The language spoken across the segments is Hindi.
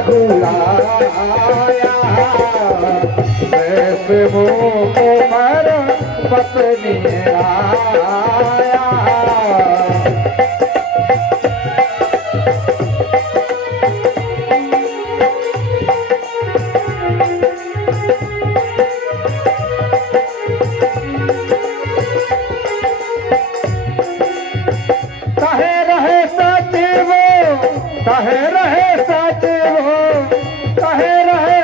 बुलाया वैसे मुँह पर पत्नी आया। कहे रहे सच वो, कहे रहे सच वो, कहे रहे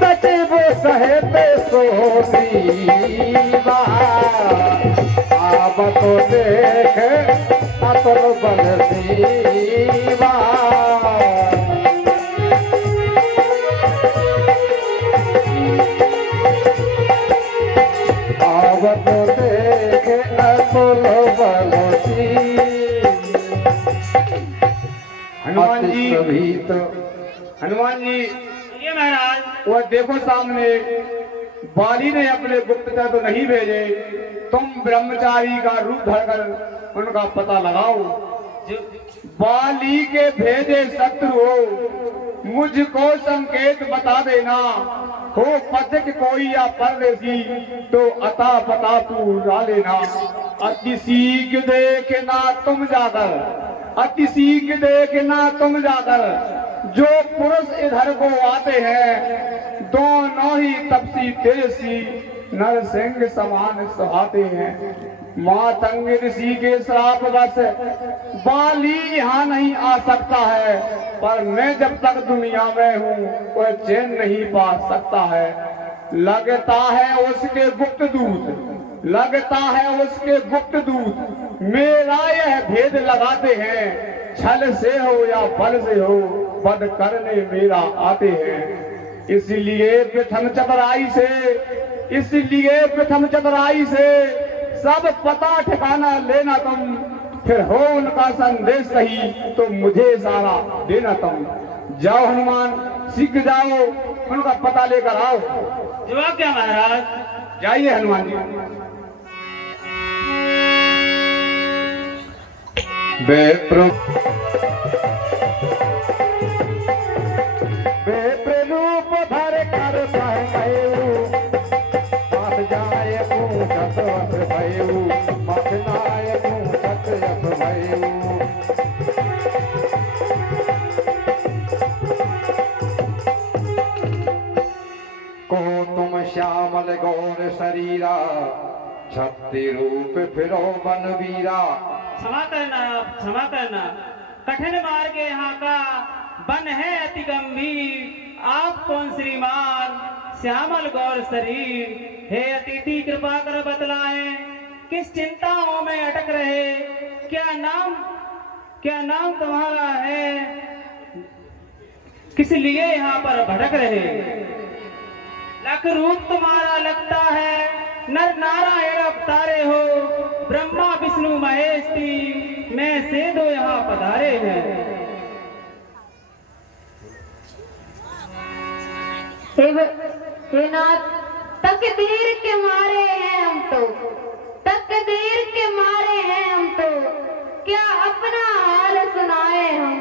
सच वो सहते सो दीवा। अब तो देख अतुल बल दीवा। अब तो देख अतुल बल हनुमान जी, भी तो हनुमान जी ये महाराज वो देखो सामने बाली ने अपने गुप्तचर तो नहीं भेजे, तुम ब्रह्मचारी का रूप धरकर उनका पता लगाओ। बाली के भेजे शत्रु हो, मुझको संकेत बता देना। हो पथिक कोई या परदेसी तो अता पता पूरा लेना। अति सीख देखना तुम जाकर, अति सीख देखना तुम जाकर, जो पुरुष इधर को आते हैं दोनों ही तपसी तेजसी नरसिंह समान सुहाते हैं। मातंग ऋषि के श्राप बस बाली यहाँ नहीं आ सकता है, पर मैं जब तक दुनिया में हूँ वह चैन नहीं पा सकता है। लगता है उसके गुप्त दूत, लगता है उसके गुप्त दूत मेरा यह भेद लगाते हैं। छल से हो या बल से हो बद करने मेरा आते हैं। इसलिए प्रथम चतुराई से, इसलिए प्रथम चतुराई से सब पता ठिकाना लेना तुम। फिर हो उनका संदेश सही तो मुझे सारा देना तुम। जाओ हनुमान, सीख जाओ, उनका पता लेकर आओ। जवाब क्या महाराज? जाइए हनुमान जी। बेप्र रूप धर कर सहमयु, माथ जाय पूछत वस भयउ, माथ नाय पूछत यस भयउ। को तुम श्यामल गौर शरीरा, छत्ती रूप फिरो बन वीरा। क्षमा करना, क्षमा करना, कठिन मार्ग यहाँ का बन है अति गंभीर। आप कौन श्रीमान श्यामल गौर शरीर, हे अतिथि कृपा कर बतलाएं किस चिंताओं में अटक रहे। क्या नाम तुम्हारा है, किस लिए यहाँ पर भटक रहे। लख रूप तुम्हारा लगता है, नर नारायण अवतारे हो। ब्रह्मा विष्णु महेश तीन मैं से दो यहाँ पधारे हैं। हे नाथ, तकदीर के मारे हैं हम तो, तकदीर के मारे हैं हम तो। क्या अपना हाल सुनाए हम,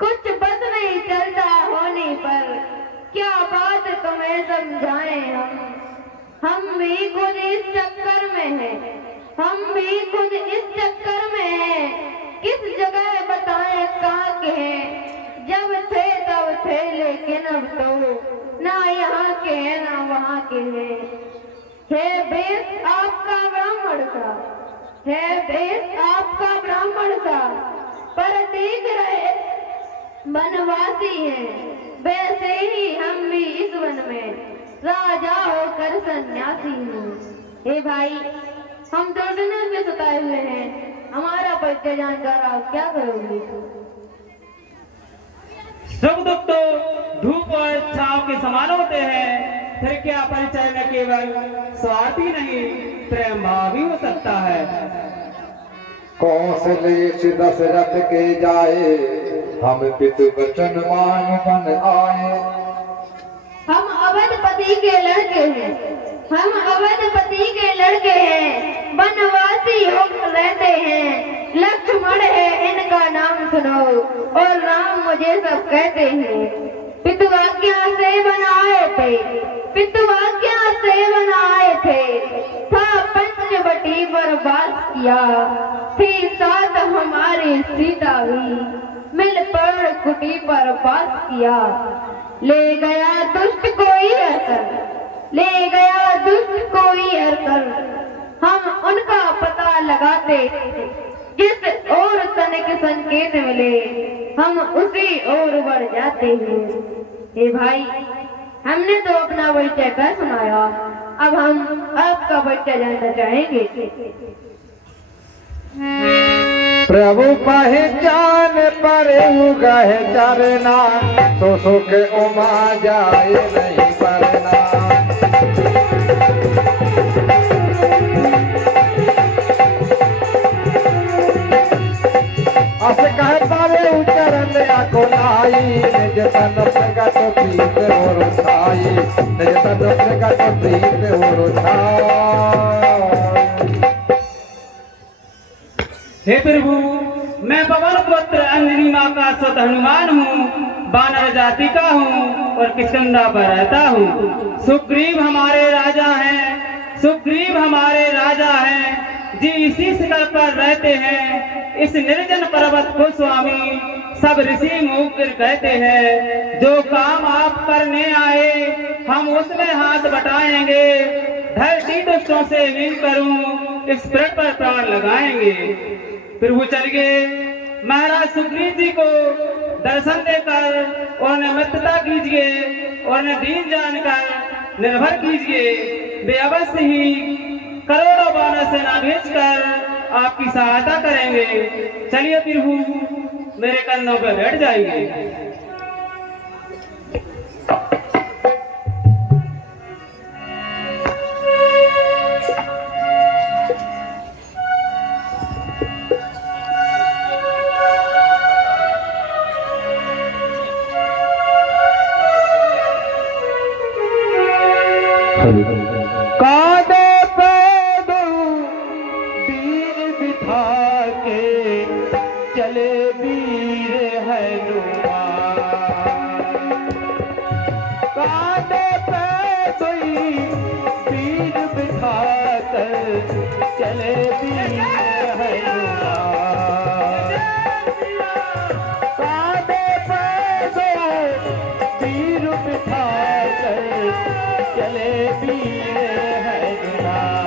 कुछ बस नहीं चलता होने पर। क्या बात तुम्हें समझाएं हम भी खुद इस चक्कर में हैं, हम भी खुद इस चक्कर में हैं। किस जगह बताएं कहाँ के हैं, जब थे तब थे लेकिन अब तो ना यहाँ के हैं ना वहाँ के हैं। है बेस आपका ब्राह्मण सा, है बेस आपका ब्राह्मण सा, पर देख रहे वनवासी हैं। वैसे ही हम भी इस वन में राजा होकर सन्यासी हूँ। हे भाई, हम दर्दने से सताए हुए हैं, हमारा परिचय जानकर आप क्या करोगे? सुख दुख तो धूप और छाव के समान होते हैं, फिर क्या परिचय में केवल स्वार्थी नहीं प्रेम भाव भी हो सकता है। कौशलेश दशरथ के जाए, हम पितु वचन मान बन आए। हम अवधपति के लड़के हैं, हम अवधपति के लड़के हैं, वनवासी होकर रहते हैं। लक्ष्मण है इनका नाम सुनो, और राम मुझे सब कहते हैं। किया, थी साथ हमारी सीता भी, मिल पर कुटी पर वास किया। ले गया दुष्ट कोई हरकर, ले गया दुष्ट कोई हरकर, हम उनका पता लगाते, जिस ओर तन के संकेत मिले हम उसी ओर बढ़ जाते हैं। हे भाई, हमने तो अपना परिचय कर सुनाया, अब हम आपका परिचय जानना चाहेंगे। प्रभु पहचान पर गहे चरना, तो सुख उमा जाए नहीं परना। अस कह पावे चरण आको लाई, निज तन प्रगट प्रीत और छाई, निज तन प्रगट प्रीत और छाई। हे प्रभु, मैं पवन पुत्र अंजनी माँ का स्वतः हनुमान हूँ, बानर जाति का हूँ और किष्किंधा पर रहता हूँ। सुग्रीव हमारे राजा हैं, सुग्रीव हमारे राजा हैं, जी इसी शिखर पर रहते हैं। इस निर्जन पर्वत को स्वामी सब ऋषि मुग्र कहते हैं। जो काम आप करने आए हम उसमें हाथ बटाएंगे, धरती दुष्टों से विन करूं इस प्रण पर प्राण लगाएंगे। प्रभु चल गए, महाराज सुग्रीव जी को दर्शन देकर और मित्रता कीजिए और दीन जानकर निर्भर कीजिए। वे अवश्य ही करोड़ों बानर सेना भेजकर आपकी सहायता करेंगे। चलिए प्रभु, मेरे कंधों पर बैठ जाइए। कांधे पे दो वीर बिठा के चले वीर हनुमान। कांधे पे दो वीर बिठा कर चले वीर हनुमान। कांधे पे दो वीर बिठा कर चले वीर हनुमान।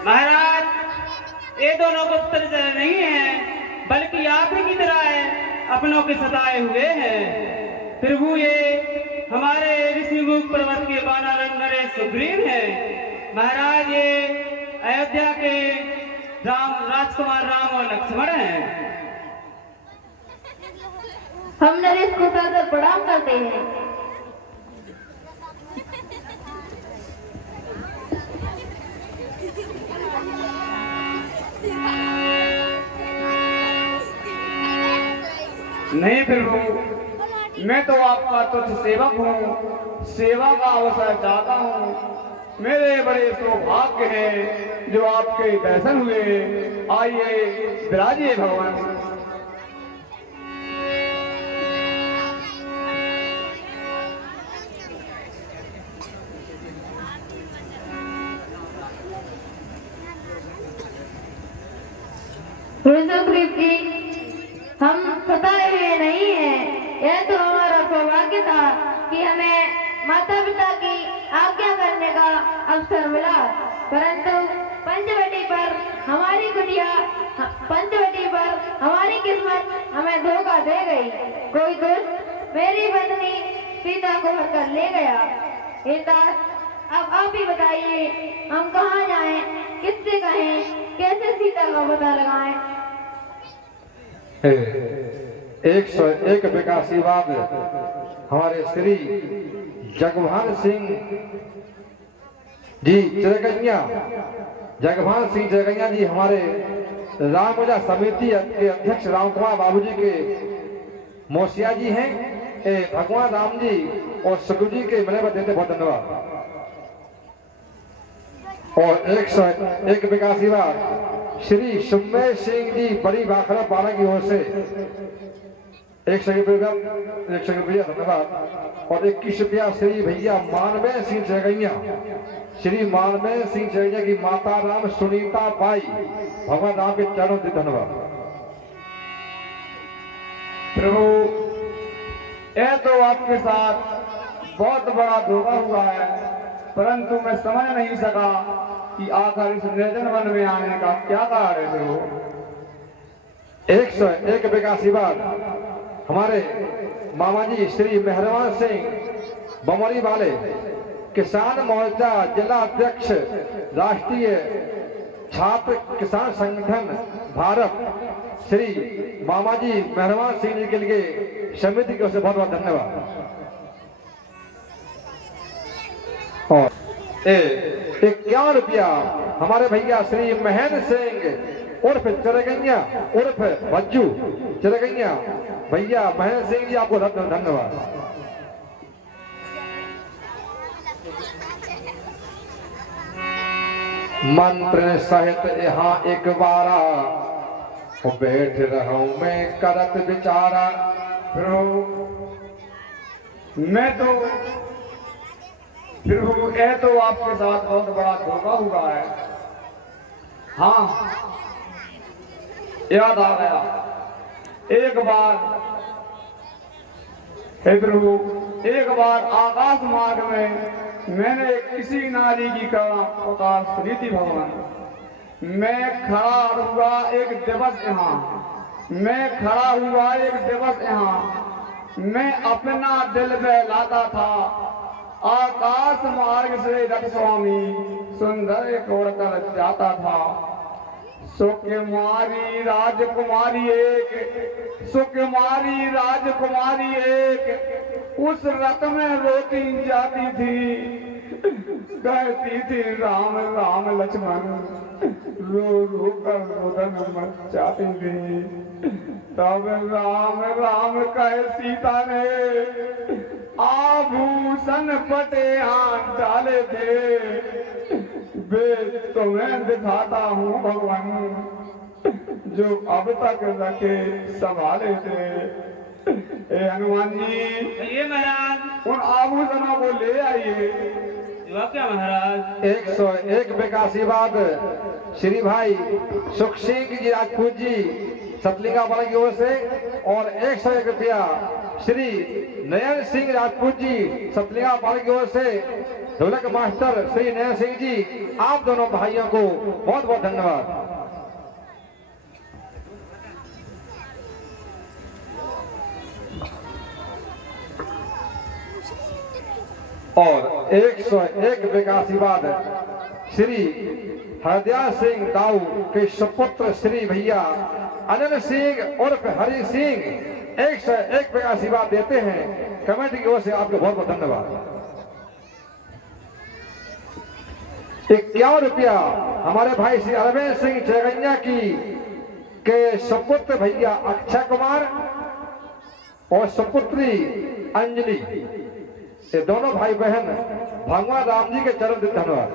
महाराज, ये दोनों गुप्तचर नहीं हैं, बल्कि आप ही की तरह है, अपनों के सताए हुए हैं। प्रभु, ये हमारे ऋषिमुख पर्वत के बानर नरेश सुग्रीव हैं। महाराज, ये अयोध्या के राजकुमार राम और लक्ष्मण हैं। हम नरेश को सादर प्रणाम करते हैं। नहीं प्रभु, मैं तो आपका तुच्छ सेवक हूँ, सेवा का अवसर चाहता हूँ। मेरे बड़े सौभाग्य हैं जो आपके दर्शन हुए। आइए विराजिए भगवान। सुग्रीव जी, हम सताए हुए नहीं हैं। यह तो हमारा सौभाग्य था कि हमें माता पिता की आज्ञा करने का अवसर मिला, परंतु पंचवटी पर हमारी गुड़िया, पंचवटी पर हमारी किस्मत हमें धोखा दे गई। कोई दुष्ट मेरी पत्नी सीता को हरकर ले गया। हे दास, अब आप ही बताइए, हम कहाँ जाएं, किससे कहें, कैसे सीता का पता लगाएं? 101 विकासीवाद हमारे श्री जगभान सिंह जी चिरगैया, जगभान सिंह चिरगैया जी हमारे रामलीला समिति के अध्यक्ष राम कुमार बाबू जी के मौसिया जी हैं। भगवान राम जी और सुखदेव जी के मिले देते बहुत धन्यवाद। और 101 विकासीवाद श्री सुमेश सिंह जी बड़ी भाखड़ा पारा की ओर से 101 रुपया धन्यवाद। और 21 रुपया श्री भैया मानवेय सिंह जगैया, श्री मानवेय सिंह जगैया की माता राम सुनीता बाई, भगवान राम के चरणों से धन्यवाद। प्रभु यह तो आपके साथ बहुत बड़ा धोखा हुआ है, परंतु मैं समझ नहीं सका कि आखिर इस निर्जन वन में आने का क्या कारण है। प्रभु 101 विकासीवाद हमारे मामा जी श्री मेहरबान सिंह बमौरी वाले, किसान मोर्चा जिला अध्यक्ष, राष्ट्रीय छात्र किसान संगठन भारत, श्री मामा जी मेहरबान सिंह जी के लिए समिति की ओर से बहुत बहुत धन्यवाद। और 51 रुपया हमारे भैया श्री महेंद्र सिंह उर्फ चिरगैया उर्फ बज्जू चिरगैया, भैया महेंद्र सिंह जी आपको धन्यवाद। मंत्र सहित यहाँ एक बारा बैठ रहा हूं मैं करत विचारा। मैं तो फिर यह तो आपके साथ बहुत बड़ा धोखा हुआ है। हाँ, याद आ गया, एक बार हे प्रभु, एक बार आकाश मार्ग में मैंने किसी नारी की पुकार सुनी थी। भगवान, मैं खड़ा हुआ एक दिवस यहाँ, मैं खड़ा हुआ एक दिवस यहाँ, मैं अपना दिल बहलाता था, आकाश मार्ग से रथ स्वामी सुंदर कोड़कर जाता था। सुकुमारी राजकुमारी एक, सुकुमारी राजकुमारी एक, उस रथ में रोती जाती थी, कहती थी राम राम लक्ष्मण, रो रो कर रोदन मचाती थी। तब राम राम कहे सीता ने आभूषण पटे हाथ डाले थे, वे तुम्हें दिखाता हूँ भगवान, जो अब तक रखे संभाले थे। ए हनुमान जी, ये महाराज उन आभूषणों को ले आइए। क्या महाराज? 101 विकासीवाद श्री भाई सुख सिंह जी राजपूत जी सतलिंगा वाला की ओर से, और 101 रुपया श्री नयन सिंह राजपूत जी सतलिंगा वाला की ओर से ढोलक मास्टर श्री नयन सिंह जी, आप दोनों भाइयों को बहुत बहुत धन्यवाद। और 101 विकासीवाद श्री हरदयाल सिंह दाऊ के सुपुत्र श्री भैया अनिल सिंह उर्फ हरि सिंह 101 विकासीवाद देते हैं। कमेटी की ओर से आपको बहुत बहुत धन्यवाद। 51 रुपया हमारे भाई श्री अरविंद सिंह चैगैया की के सुपुत्र भैया अक्षय कुमार और सुपुत्री अंजलि, ये दोनों भाई बहन भगवान राम जी के चरण से धन्यवाद।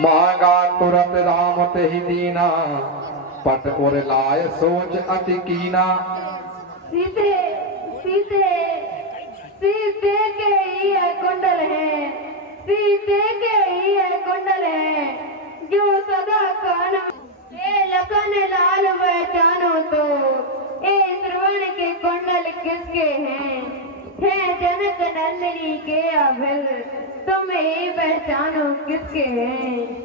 मांगा तुरंत राम ते ही दीना, पट और लाए सोच अति कीना। सीते सीते सीते के ही है कुंडल है, सीते के ही है कुंडल है, जो सदा कान ए लखन लाल पहचानो तो, ए श्रवण के कुंडल किसके हैं, है जनक नंदिनी के अभिल, तुम ही पहचानो किसके हैं।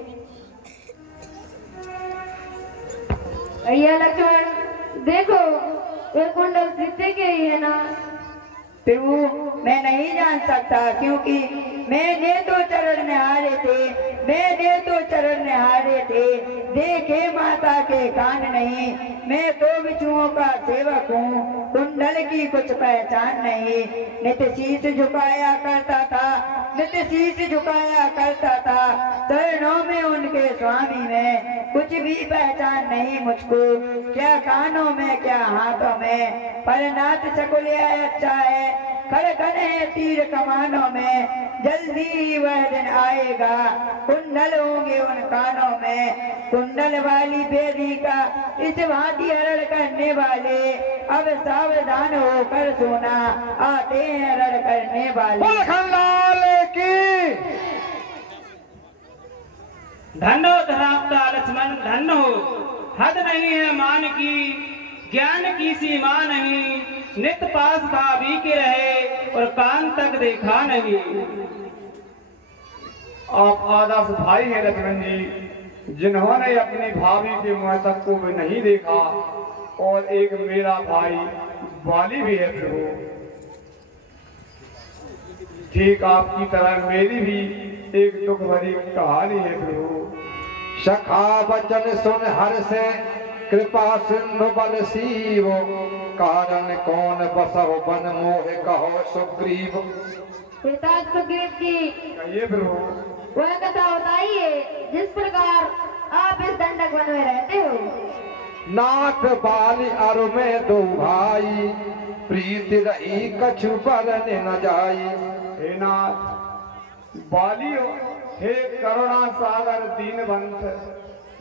भैया लक्ष्मण देखो, ये कुंडल सीते के ही है ना? वो मैं नहीं जान सकता, क्योंकि मैंने तो चरण निहारे थे, मैंने तो चरण निहारे थे, देखे माता के कान नहीं। मैं तो बिच्छुओं का सेवक हूँ, कुंडल की कुछ पहचान नहीं। नित्य शीश झुकाया करता था, नित्य शीश झुकाया करता था, चरणों में उनके स्वामी में कुछ भी पहचान नहीं मुझको। क्या कानों में क्या हाथों में, पर नाथ चकुलिया अच्छा है, खड़खड़ है तीर कमानों में। जल्दी ही वह दिन आएगा, कुंडल होंगे उन कानों में। कुंडल वाली बेदी का इस भांति हरण करने वाले, अब सावधान होकर सोना, आते हैं हरण करने वाले। बोल खंडाल की धन्नो धरावता लक्ष्मण धन्नो, हद नहीं है मान की, ज्ञान की सीमा नहीं। नित पास भाभी के रहे और कान तक देखा नहीं। आप आदर्श भाई हैं लक्ष्मण जी, जिन्होंने अपनी भाभी के मुंह तक को भी नहीं देखा, और एक मेरा भाई बाली भी है प्रभु। ठीक आपकी तरह मेरी भी एक दुख भरी कहानी है प्रभु। सखा वचन सुन हर से, कृपा सिंधु बल सीव, कारण कौन बसव बन मोह कहो सुग्रीव। पिता सुग्रीव जी, कहिए प्रभु। वह कथा बताइए जिस प्रकार आप इस दंडक वन में रहते हो। नाथ बाली अरु में दो भाई, प्रीति रही कछु बरन न जाई। हे नाथ बाली हो, हे करुणा सागर दीनवंत,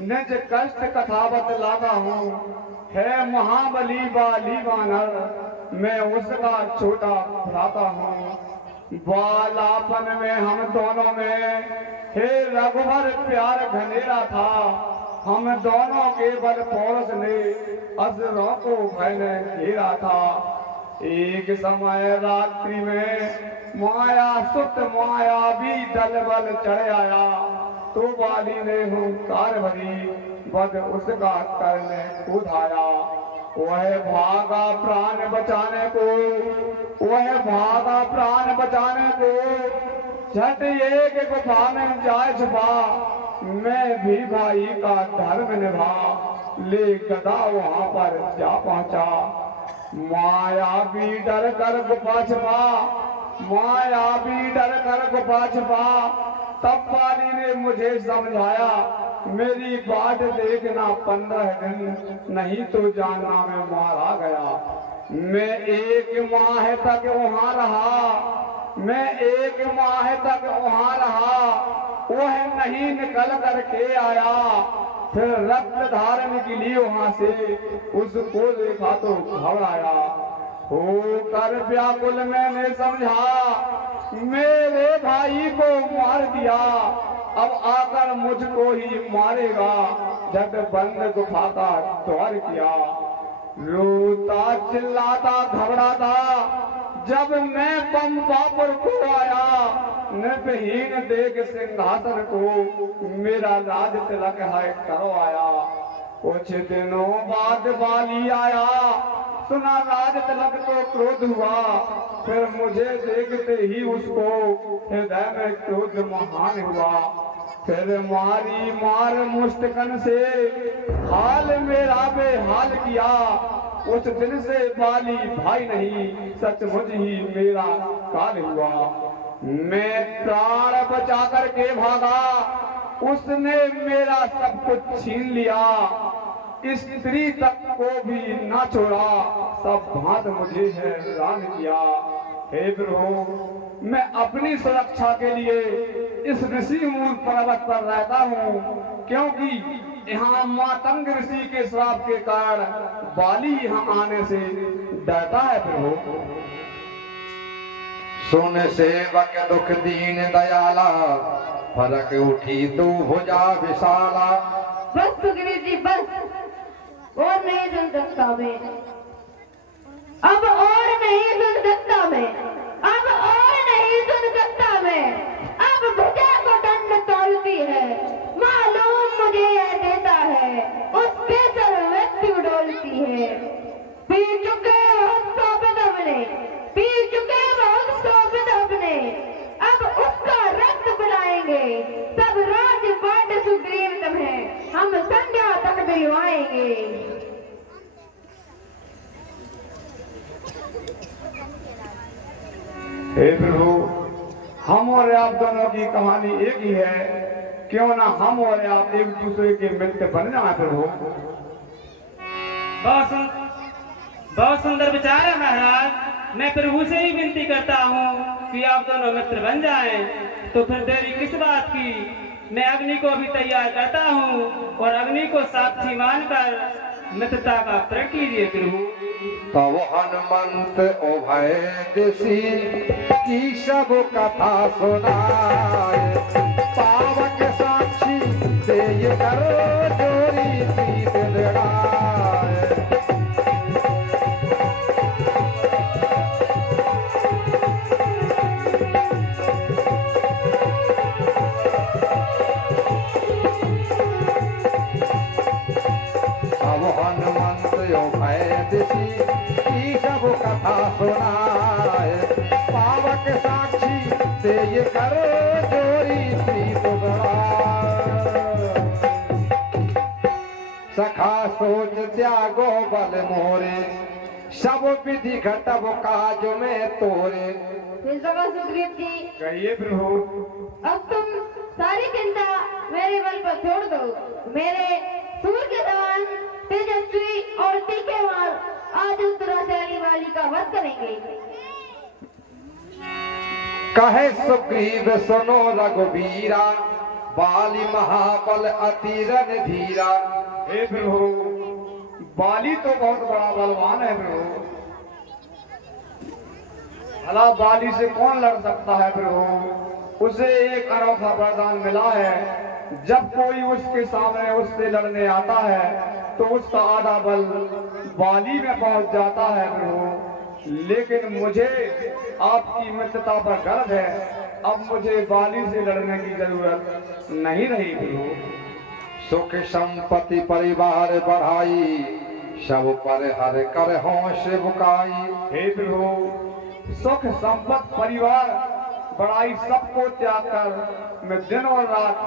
निज कष्ट कथावत लागा हूँ। है महाबली बाली वानर, मैं उसका छोटा भ्राता हूँ। बालापन में हम दोनों में हे रघुवर प्यार घनेरा था। हम दोनों के बल पौरुष ने असुरों को भय ने घेरा था। एक समय रात्रि में माया सुत माया भी दल बल चढ़ आया, तो बाली ने हुंकार भरी, बद उसका करने उधाया। वह भागा प्राण बचाने को, वह भागा प्राण बचाने को, झट एक गुफा में जाए छुपा। मैं भी भाई का धर्म निभा, ले गदा वहां पर जा पहुंचा। माया भी डर कर गुफा छुपा, माया भी डर कर गुफा छुपा। तब बाली ने मुझे समझाया, मेरी बाट देखना 15 दिन, नहीं तो जानना मैं मारा गया। मैं एक माह तक वहां रहा, मैं एक माह तक वहां रहा, वह नहीं निकल करके आया। फिर रक्त धारण के लिए वहां से उसको देखा तो घबराया। होकर व्याकुल मैंने समझा, मेरे भाई को मार दिया, अब आकर मुझको ही मारेगा। जब बंद गुफा का द्वार किया, रोता चिल्लाता घबराता, जब मैं पंपापुर को आया। नृपहीन देख सिंहासन को, मेरा राज तिलक है करवाया। कुछ दिनों बाद बाली आया, सुना राज तिलक तो क्रोध हुआ। फिर मुझे देखते ही उसको हृदय में क्रोध महान हुआ। फिर मारी मार मुष्टकन से हाल मेरा बेहाल किया। उस दिन से बाली भाई नहीं, सचमुच ही मेरा काल हुआ। मैं प्राण बचा करके भागा, उसने मेरा सब कुछ छीन लिया। स्त्री तक को भी ना छोड़ा, सब भांत मुझे हैरान किया। हे प्रभु, मैं अपनी सुरक्षा के लिए इस ऋषि मूल पर्वत पर रहता हूँ, क्योंकि यहाँ मातंग ऋषि के श्राप के कारण बाली यहाँ आने से डरता है। प्रभु सुन सेवक दुख दीन दयाला, फरक उठी दो भुजा विशाला। बस सुग्रीव जी बस, और नहीं सुन सकता मैं, अब और नहीं सुन सकता मैं, अब और नहीं सुन सकता मैं। अब भुजा को दंड तोलती है, मालूम मुझे यह देता है, उस पे सर मृत्यु डोलती है। पी चुके बहुत सोपे तुमने, पी चुके बहुत निभाएंगे। हे प्रभु, हम और आप दोनों की कहानी एक ही है, क्यों ना हम और आप एक दूसरे के मित्र बन जाए प्रभु। बहुत सुंदर विचार है महाराज। मैं प्रभु से ही विनती करता हूँ कि आप दोनों मित्र बन जाएं। तो फिर देरी किस बात की, मैं अग्नि को भी तैयार करता हूँ और अग्नि को साक्षी मानकर मित्रता का प्रकट कीजिए प्रभु। तब हनुमंत ओ भय देसी की सब कथा सुनाए, पावक साक्षी से ये करो जोरी प्रीत दृढ़ाए। अब हनुमंत ओ भय देसी की सब कथा सुनाए, पावक साक्षी से ये करो जोरी प्रीत बढ़ाए। सखा सोच त्यागो बल मोरे, सब विधि घटब काज में तोरे। हे सभा सुग्रीव जी, कहिए प्रभु। अब तुम सारी चिंता मेरे बल पर छोड़ दो। मेरे सूर्य के समान तेजस्वी और तीखे वार आज उस दुराचारी वाली का वध करेंगे। कहे सुग्रीव सुनो रघुवीरा, बाली महाबल अति रणधीरा। हे प्रभु, बाली तो बहुत बड़ा बलवान है प्रभु। भला बाली से कौन लड़ सकता है प्रभु। उसे एक अनोखा वरदान मिला है, जब कोई उसके सामने उससे लड़ने आता है तो उसका आधा बल बाली में पहुंच जाता है प्रभु। लेकिन मुझे आपकी मित्रता पर गर्व है, अब मुझे बाली से लड़ने की जरूरत नहीं रही प्रभु। सुख संपत्ति परिवार बढ़ाई, सब पर हर कर होश बुकाई। हे प्रभु, सुख संपत्ति परिवार बड़ाई सबको त्याग कर मैं दिन और रात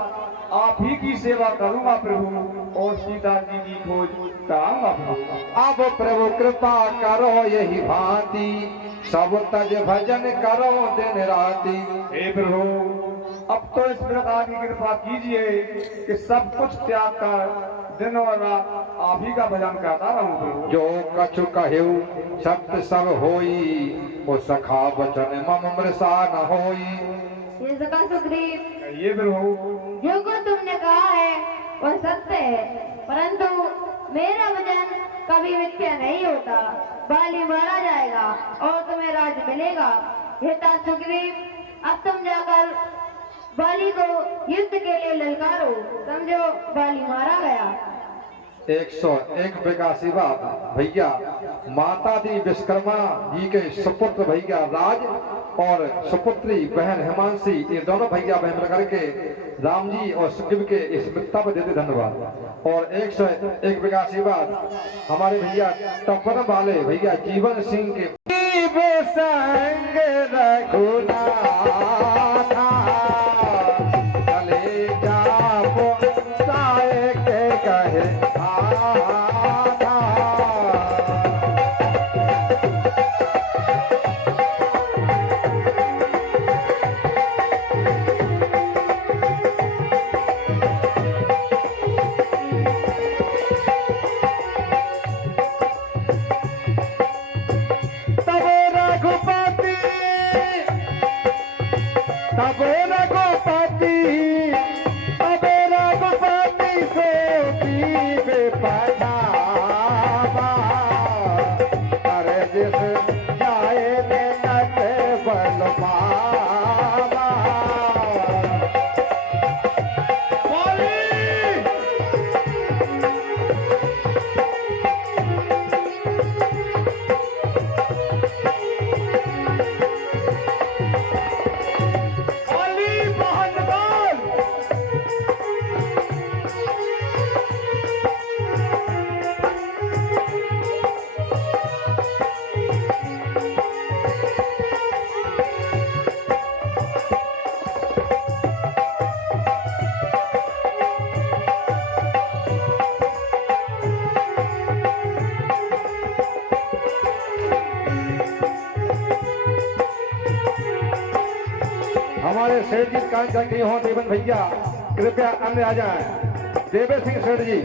आप ही की सेवा करूंगा प्रभु, और सीता जी की खोज कराऊंगा प्रभु। अब प्रभु कृपा करो यही भांति, सब तज भजन करो दिन राति। हे प्रभु, अब तो इस प्रकार की कृपा कीजिए कि सब कुछ त्याग कर दिन और रात आप ही का भजन करता रहूं प्रभु। जो कछु कहु सत्य सब होई, ओ सखा बचन मम मृषा न होई। ये सखा सुग्रीव, ये प्रभु, जो कुछ तुमने कहा है वह सत्य है, परंतु मेरा वचन कभी मिथ्या नहीं होता। बाली मारा जाएगा और तुम्हें राज मिलेगा। हे तात सुग्रीव, अब तुम जाकर बाली को युद्ध के लिए ललकारो। समझो बाली मारा गया। 101 विकासी बात भैया, माता दी विश्वकर्मा जी के सुपुत्र भैया राज और सुपुत्री बहन हिमांशी, ये दोनों भैया बहन मिलकर के राम जी और सुग्रीव के इस मित्रता पर देते धन्यवाद। और 101 विकासी बात हमारे भैया तपन वाले भैया जीवन सिंह के संग रघुनाथा, चले जाओ साए के कहे हमारे सेठ जी कान चलती हो देवन भैया कृपया अन्य आ जाए। देवे सिंह सेठ जी